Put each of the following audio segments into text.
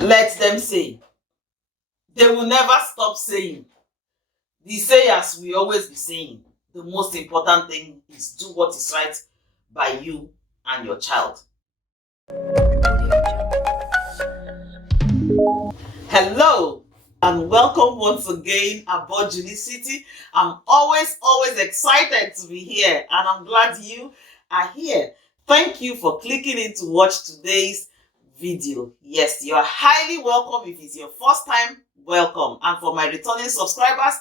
Let them say. They will never stop saying. The sayers will always be saying, the most important thing is do what is right by you and your child. Hello and welcome once again aboard JulieCity. I'm always excited to be here, and I'm glad you are here. Thank you for clicking in to watch today's video. Yes, you are highly welcome. If it's your first time, welcome. And for my returning subscribers,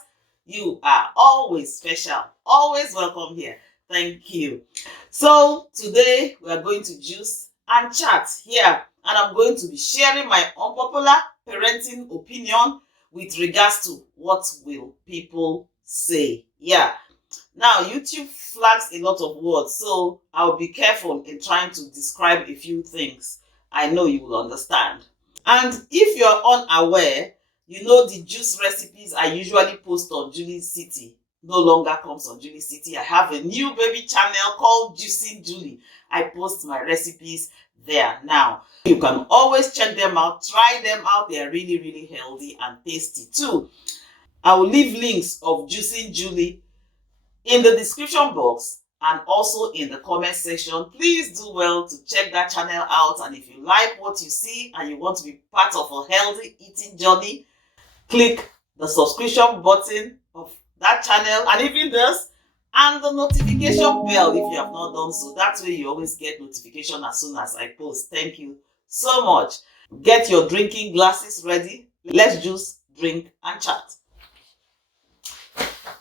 you are always special, always welcome here. Thank you. So today we are going to juice and chat here, and I'm going to be sharing my unpopular parenting opinion with regards to what will people say. Yeah. Now, YouTube flags a lot of words, so I'll be careful in trying to describe a few things. I know you will understand. And if you're unaware, you know the juice recipes I usually post on JulieCity no longer comes on JulieCity. I have a new baby channel called Juicing Julie. I post my recipes there now. You can always check them out, try them out. They are really healthy and tasty too. I will leave links of Juicing Julie in the description box and also in the comment section. Please do well to check that channel out, and if you like what you see and you want to be part of a healthy eating journey, click the subscription button of that channel and even this, and the notification bell if you have not done so. That way you always get notification as soon as I post. Thank you so much. Get your drinking glasses ready. Let's juice, drink and chat.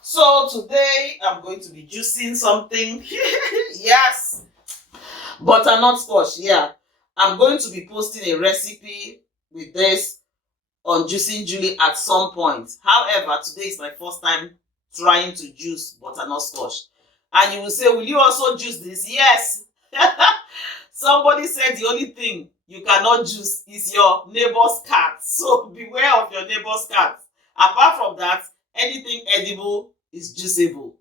So today I'm going to be juicing something. Yes, butternut squash. Yeah, I'm going to be posting a recipe with this on Juicing Julie at some point. However, today is my first time trying to juice butternut squash. And you will say, will you also juice this? Yes. Somebody said the only thing you cannot juice is your neighbor's cat. So beware of your neighbor's cat. Apart from that, anything edible is juiceable.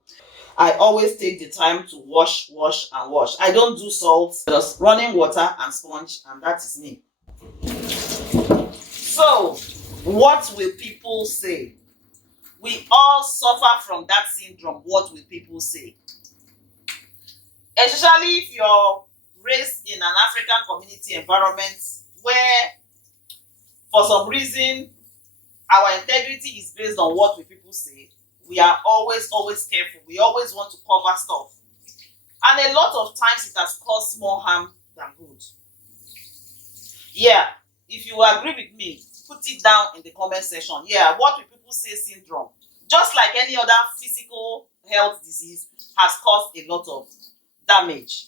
I always take the time to wash and wash. I don't do salt, just running water and sponge, and that is me. So, what will people say? We all suffer from that syndrome. What will people say? Especially if you're raised in an African community environment where, for some reason, our integrity is based on what will people say. We are always careful. We always want to cover stuff. And a lot of times it has caused more harm than good. Yeah, if you agree with me, put it down in the comment section. Yeah, what will people say syndrome, just like any other physical health disease, has caused a lot of damage.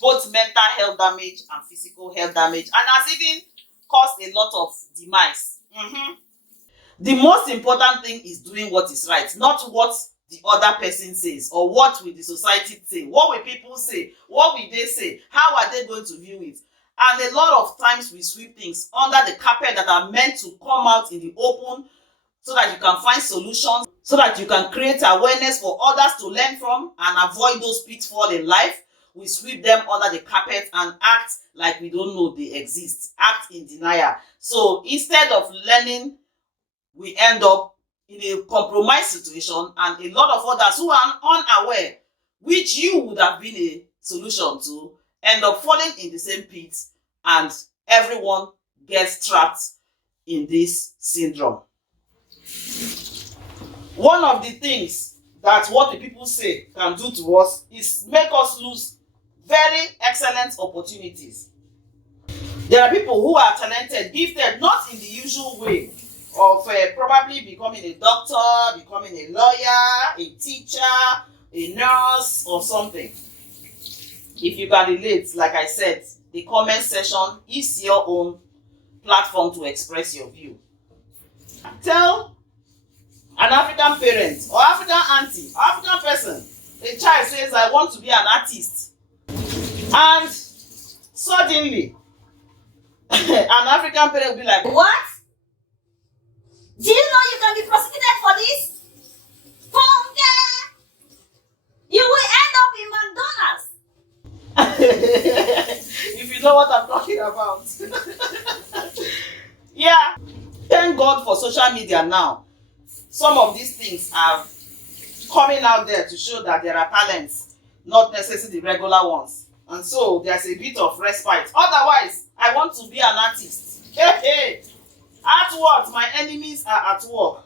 Both mental health damage and physical health damage. And has even caused a lot of demise. The most important thing is doing what is right, not what the other person says or what will the society say. What will people say? What will they say? How are they going to view it? And a lot of times we sweep things under the carpet that are meant to come out in the open so that you can find solutions, so that you can create awareness for others to learn from and avoid those pitfalls in life. We sweep them under the carpet and act like we don't know they exist. Act in denial. So instead of learning, we end up in a compromised situation, and a lot of others who are unaware, which you would have been a solution to, end up falling in the same pit, and everyone gets trapped in this syndrome. One of the things that what the people say can do to us is make us lose very excellent opportunities. There are people who are talented, gifted, not in the usual way of probably becoming a doctor, becoming a lawyer, a teacher, a nurse, or something. If you can relate, like I said, the comment section is your own platform to express your view. Tell an African parent or African auntie or African person, a child says, I want to be an artist. And suddenly, an African parent will be like, what? Do you know you can be prosecuted for this? You will end up in McDonald's. If you know what I'm talking about. Yeah, God for social media now. Some of these things are coming out there to show that there are talents, not necessarily the regular ones. And so there's a bit of respite. Otherwise, I want to be an artist. Hey. At what? My enemies are at work.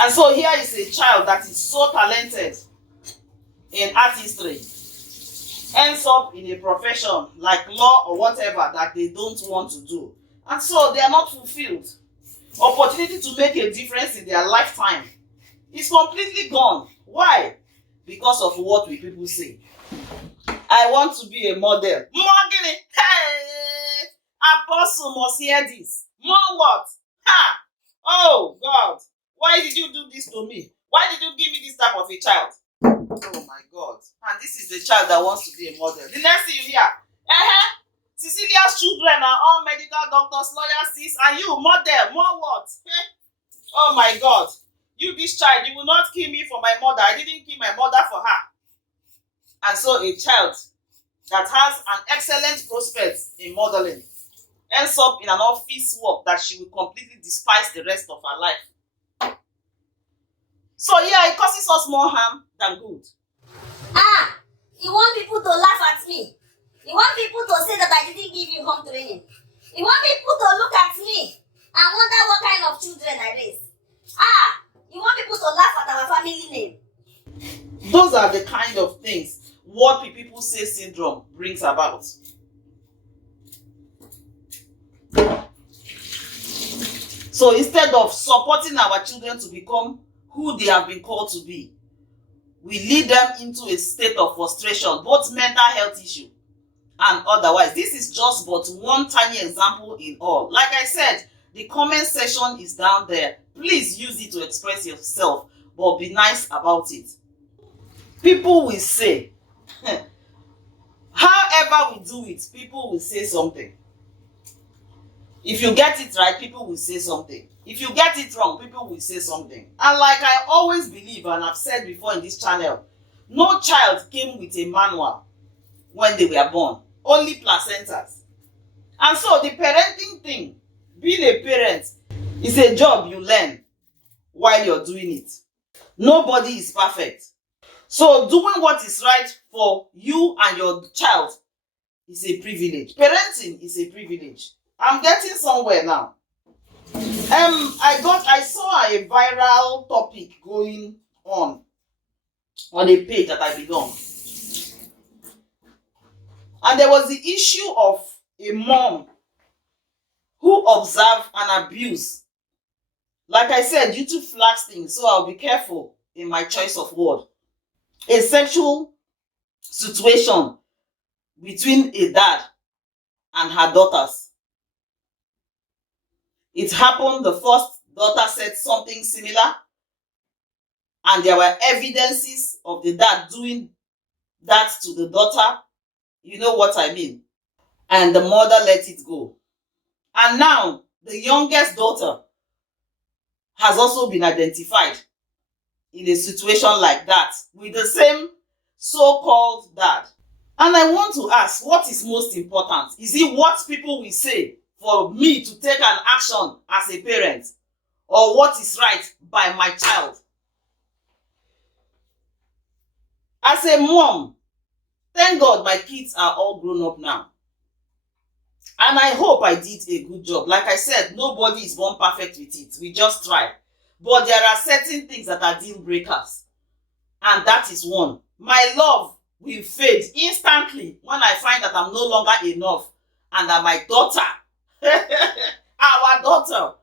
And so here is a child that is so talented in artistry, ends up in a profession like law or whatever that they don't want to do. And so they are not fulfilled. Opportunity to make a difference in their lifetime is completely gone. Why? Because of what we people say. I want to be a model. Morgan, hey! Apostle must hear this. More what? Ha! Oh God! Why did you do this to me? Why did you give me this type of a child? Oh my God! And this is the child that wants to be a model. The next thing you hear, Cecilia's children are all medical doctors, lawyers, this, and you model. More what? Oh my God! You, this child, you will not kill me for my mother. I didn't kill my mother for her. And so a child that has an excellent prospect in modeling ends up in an office work that she will completely despise the rest of her life. So yeah, it causes us more harm than good. You want people to laugh at me. You want people to say that I didn't give you home training. You want people to look at me and wonder what kind of children I raised. You want people to laugh at our family name. Those are the kind of things what people say syndrome brings about. So instead of supporting our children to become who they have been called to be, we lead them into a state of frustration, both mental health issue and otherwise. This is just but one tiny example in all. Like I said, the comment section is down there. Please use it to express yourself, but be nice about it. People will say, however we do it, people will say something. If you get it right, people will say something. If you get it wrong, people will say something. And like I always believe, and I've said before in this channel, no child came with a manual when they were born. Only placentas. And so the parenting thing, being a parent, is a job you learn while you're doing it. Nobody is perfect. So doing what is right for you and your child is a privilege. Parenting is a privilege. I'm getting somewhere now. I saw a viral topic going on a page that I belong. And there was the issue of a mom who observed an abuse. Like I said, YouTube flags things, so I'll be careful in my choice of word. A sexual situation between a dad and her daughters. It happened, the first daughter said something similar, and there were evidences of the dad doing that to the daughter. You know what I mean? And the mother let it go. And now, the youngest daughter has also been identified in a situation like that with the same so-called dad. And I want to ask, what is most important? Is it what people will say for me to take an action as a parent, or what is right by my child? As a mom, thank God my kids are all grown up now. And I hope I did a good job. Like I said, nobody is born perfect with it. We just try. But there are certain things that are deal breakers. And that is one. My love will fade instantly when I find that I'm no longer enough and that my daughter, our daughter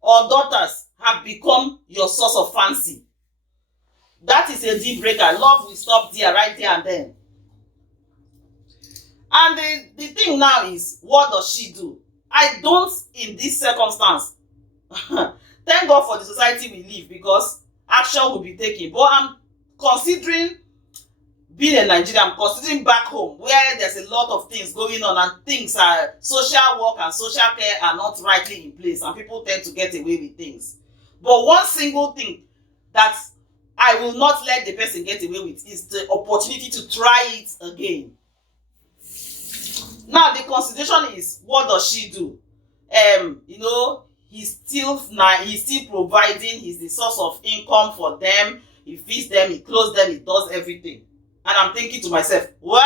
or daughters have become your source of fancy. That is a deal breaker. Love will stop there, right there and then. And the thing now is, what does she do? I don't, in this circumstance, thank God for the society we live, because action will be taken. But I'm considering being a Nigerian, I'm considering back home where there's a lot of things going on and things are, social work and social care are not rightly in place and people tend to get away with things. But one single thing that I will not let the person get away with is the opportunity to try it again. Now the consideration is, what does she do? he's still providing. He's the source of income for them. He feeds them, he clothes them, he does everything. And I'm thinking to myself, what?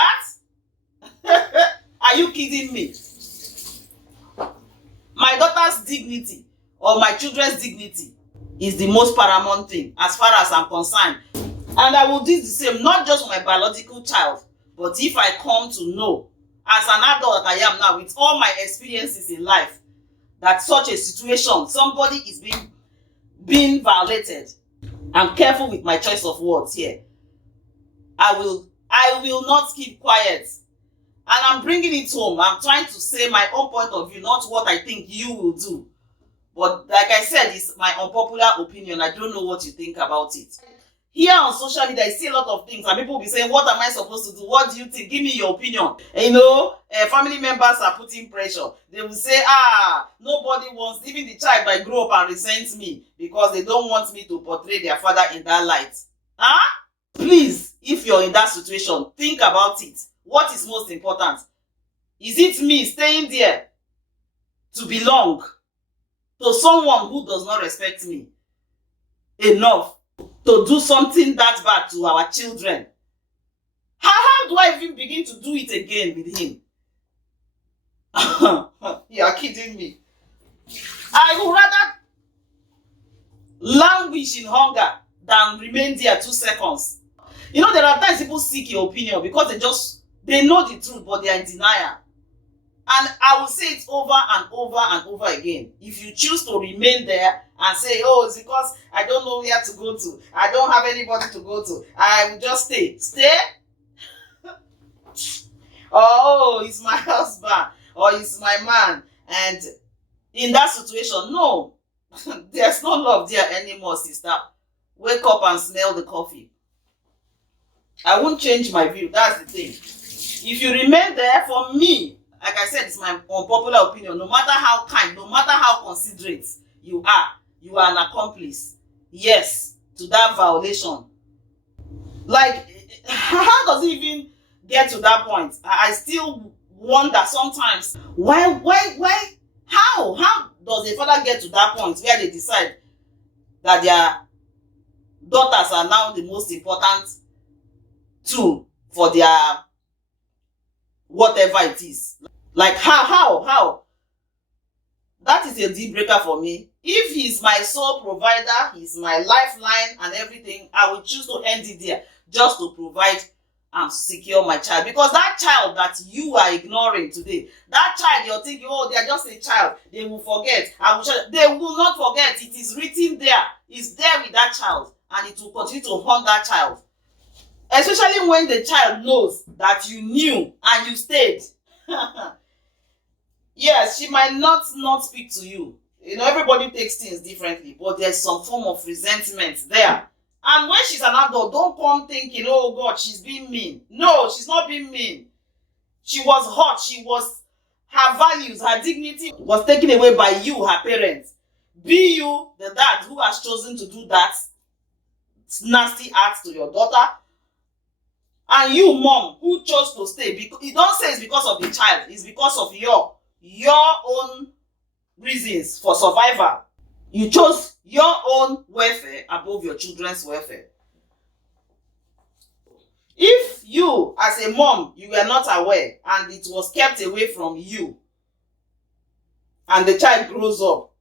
Are you kidding me? My daughter's dignity or my children's dignity is the most paramount thing as far as I'm concerned. And I will do the same, not just for my biological child, but if I come to know, as an adult I am now, with all my experiences in life, that such a situation, somebody is being violated. I'm careful with my choice of words here. I will not keep quiet. And I'm bringing it home. I'm trying to say my own point of view, not what I think you will do. But like I said, it's my unpopular opinion. I don't know what you think about it. Here on social media, I see a lot of things, and people will be saying, what am I supposed to do? What do you think? Give me your opinion. And family members are putting pressure. They will say, nobody wants, even the child might grow up and resent me because they don't want me to portray their father in that light. Please, if you're in that situation, think about it. What is most important? Is it me staying there to belong to someone who does not respect me enough to do something that bad to our children? How do I even begin to do it again with him? You are kidding me. I would rather languish in hunger than remain there 2 seconds. There are times people seek your opinion because they know the truth, but they are in denial. And I will say it over and over and over again. If you choose to remain there and say, it's because I don't know where to go to, I don't have anybody to go to, I will just stay. Stay? It's my husband or it's my man. And in that situation, no. There's no love there anymore, sister. Wake up and smell the coffee. I won't change my view. That's the thing. If you remain there, for me, like I said, it's my unpopular opinion. No matter how kind, no matter how considerate you are an accomplice. Yes, to that violation. Like, how does it even get to that point? I still wonder sometimes, why, how does a father get to that point where they decide that their daughters are now the most important tool for their whatever it is? Like, how? That is a deal breaker for me. If he's my sole provider, he's my lifeline and everything, I will choose to end it there just to provide and secure my child. Because that child that you are ignoring today, that child you're thinking, they are just a child, they will forget. They will not forget. It is written there. It's there with that child, and it will continue to haunt that child. Especially when the child knows that you knew and you stayed. Yes, she might not speak to you. Everybody takes things differently, but there's some form of resentment there. And when she's an adult, don't come thinking, oh God, she's being mean. No, she's not being mean. She was hurt. Her values, her dignity was taken away by you, her parents. Be you the dad who has chosen to do that nasty act to your daughter, and you, mom, who chose to stay. You don't say it's because of the child. It's because of your own reasons for survival. You chose your own welfare above your children's welfare. If you, as a mom, you were not aware and it was kept away from you, and the child grows up,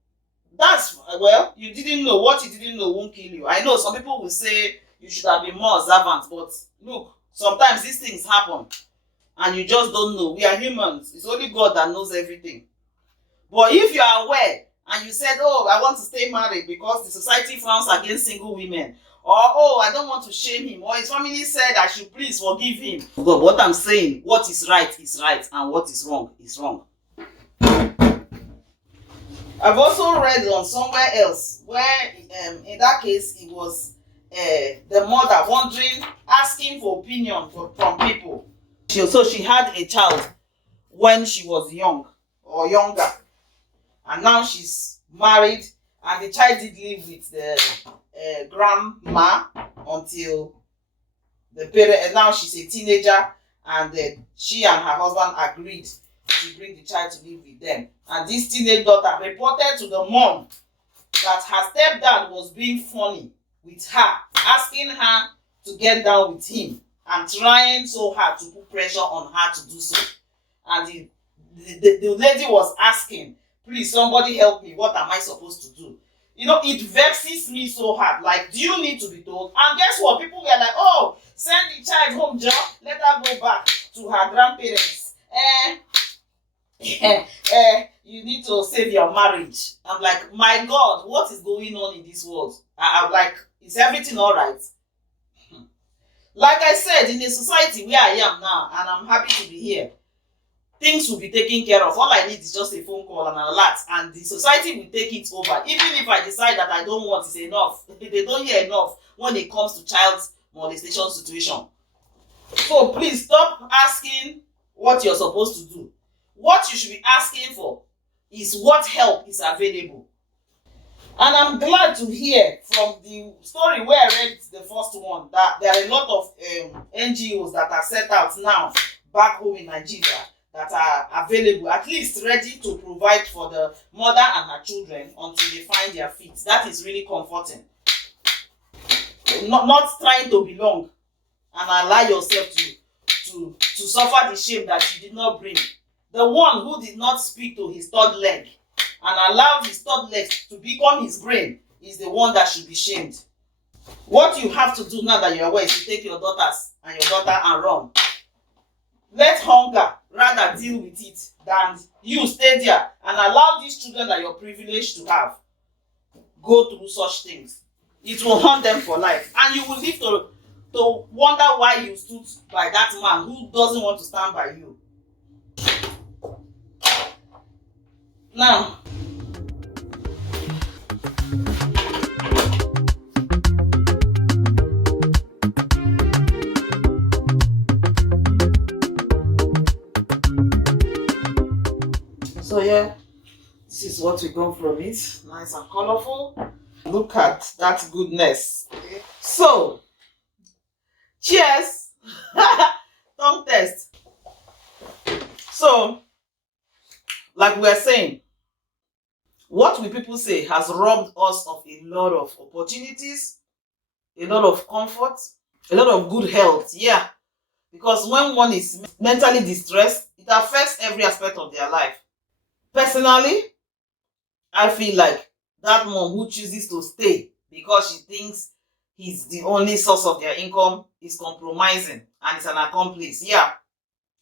you didn't know. What you didn't know won't kill you. I know some people will say you should have been more observant, but look, sometimes these things happen and you just don't know. We are humans. It's only God that knows everything. But if you are aware and you said, I want to stay married because the society frowns against single women, or I don't want to shame him, or his family said I should please forgive him. But what I'm saying, what is right, and what is wrong is wrong. I've also read on somewhere else where in that case it was the mother asking for opinion from people. So she had a child when she was young or younger, and now she's married, and the child did live with the grandma until the parent, and now she's a teenager, and she and her husband agreed to bring the child to live with them. And this teenage daughter reported to the mom that her stepdad was being funny with her, asking her to get down with him and trying so hard to put pressure on her to do so. And the lady was asking, please, somebody help me. What am I supposed to do? You know, it vexes me so hard. Like, do you need to be told? And guess what? People were like, oh, send the child home, Joe. Let her go back to her grandparents. You need to save your marriage. I'm like, my God, what is going on in this world? I'm like, is everything all right? Like I said, in a society where I am now, and I'm happy to be here, things will be taken care of. All I need is just a phone call and an alert, and the society will take it over. Even if I decide that I don't want, it's enough. They don't hear enough when it comes to child molestation situation. So please stop asking what you're supposed to do. What you should be asking for is what help is available. And I'm glad to hear from the story where I read the first one that there are a lot of NGOs that are set out now back home in Nigeria that are available, at least ready to provide for the mother and her children until they find their feet. That is really comforting. Not trying to belong and allow yourself to suffer the shame that you did not bring. The one who did not speak to his third leg and allowed his third leg to become his brain is the one that should be shamed. What you have to do now that you're aware is to take your daughters and your daughter and run. Let hunger rather deal with it than you stay there and allow these children that you're privileged to have go through such things. It will haunt them for life, and you will live to wonder why you stood by that man who doesn't want to stand by you. Now, so yeah, this is what we got from it. Nice and colorful. Look at that goodness. So, cheers. Tongue test. So, like we are saying, what will people say has robbed us of a lot of opportunities, a lot of comfort, a lot of good health. Yeah, because when one is mentally distressed, it affects every aspect of their life. Personally, I feel like that mom who chooses to stay because she thinks he's the only source of their income is compromising and is an accomplice. Yeah,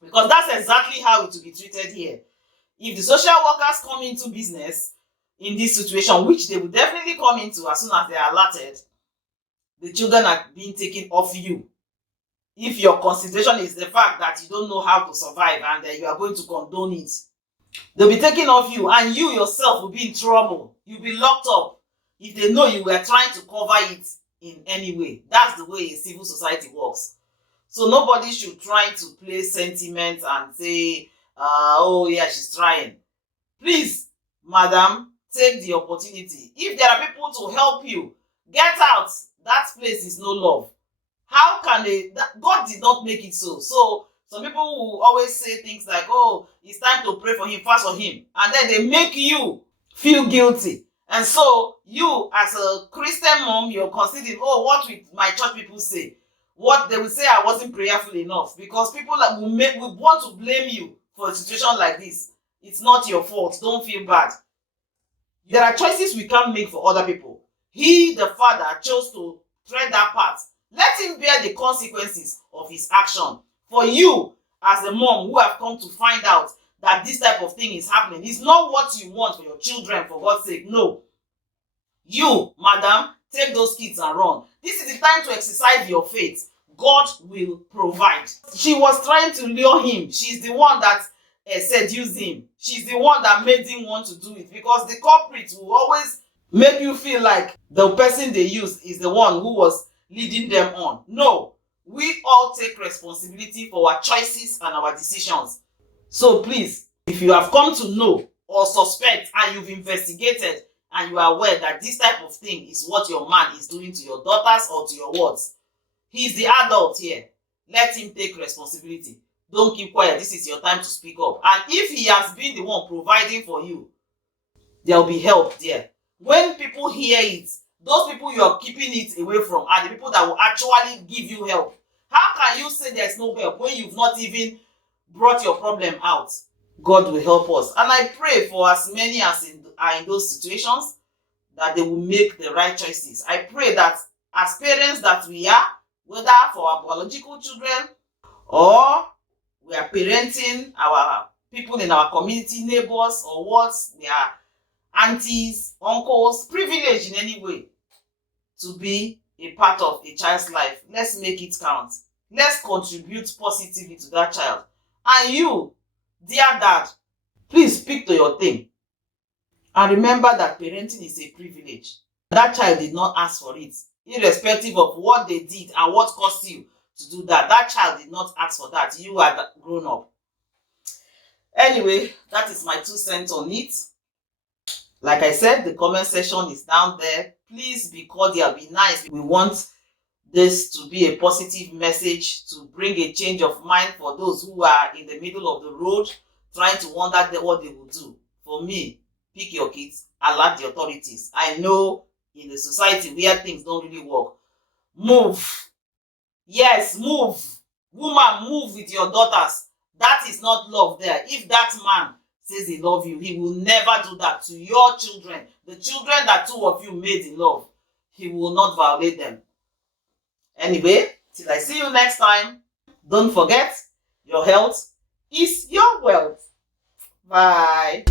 because that's exactly how it will be treated here. If the social workers come into business in this situation, which they will definitely come into as soon as they are alerted, the children are being taken off you. If your consideration is the fact that you don't know how to survive and you are going to condone it, they'll be taken off you, and you yourself will be in trouble. You'll be locked up if they know you were trying to cover it in any way. That's the way a civil society works. So nobody should try to play sentiment and say, oh yeah, she's trying. Please, madam, take the opportunity. If there are people to help you, get out. That place is no love. How can they? God did not make it so. So some people will always say things like, oh, it's time to pray for him, fast for him. And then they make you feel guilty. And so you, as a Christian mom, you're considering, oh, what will my church people say? What they will say, I wasn't prayerful enough. Because people will want to blame you for a situation like this. It's not your fault. Don't feel bad. There are choices we can't make for other people. He, the father, chose to tread that path. Let him bear the consequences of his action. For you, as a mom who have come to find out that this type of thing is happening, it's not what you want for your children, for God's sake. No. You, madam, take those kids and run. This is the time to exercise your faith. God will provide. She was trying to lure him. She's the one that seduced him. She's the one that made him want to do it, because the culprit will always make you feel like the person they use is the one who was leading them on. No, we all take responsibility for our choices and our decisions. So please, if you have come to know or suspect and you've investigated and you are aware that this type of thing is what your man is doing to your daughters or to your wards, he's the adult here. Let him take responsibility. don't keep quiet. This is your time to speak up. And if he has been the one providing for you, there will be help there. When people hear it, those people you are keeping it away from are the people that will actually give you help. How can you say there's no help when you've not even brought your problem out? God will help us. And I pray for as many as are in those situations that they will make the right choices. I pray that as parents that we are, whether for our biological children or we are parenting our people in our community, neighbors, or what, we are aunties, uncles, privileged in any way to be a part of a child's life. Let's make it count. Let's contribute positively to that child. And you, dear dad, please speak to your thing. And remember that parenting is a privilege. That child did not ask for it, irrespective of what they did and what cost you to do that. That child did not ask for that. You are grown up. Anyway, that is my 2 cents on it. Like I said, the comment section is down there. Please be cordial, be nice. We want this to be a positive message to bring a change of mind for those who are in the middle of the road trying to wonder what they will do. For me, pick your kids, alert the authorities. I know in the society where things don't really work, move. Yes, move. Woman, move with your daughters. That is not love there. If that man says he loves you, he will never do that to your children. The children that 2 of you made in love, he will not violate them. Anyway, till I see you next time, don't forget, your health is your wealth. Bye.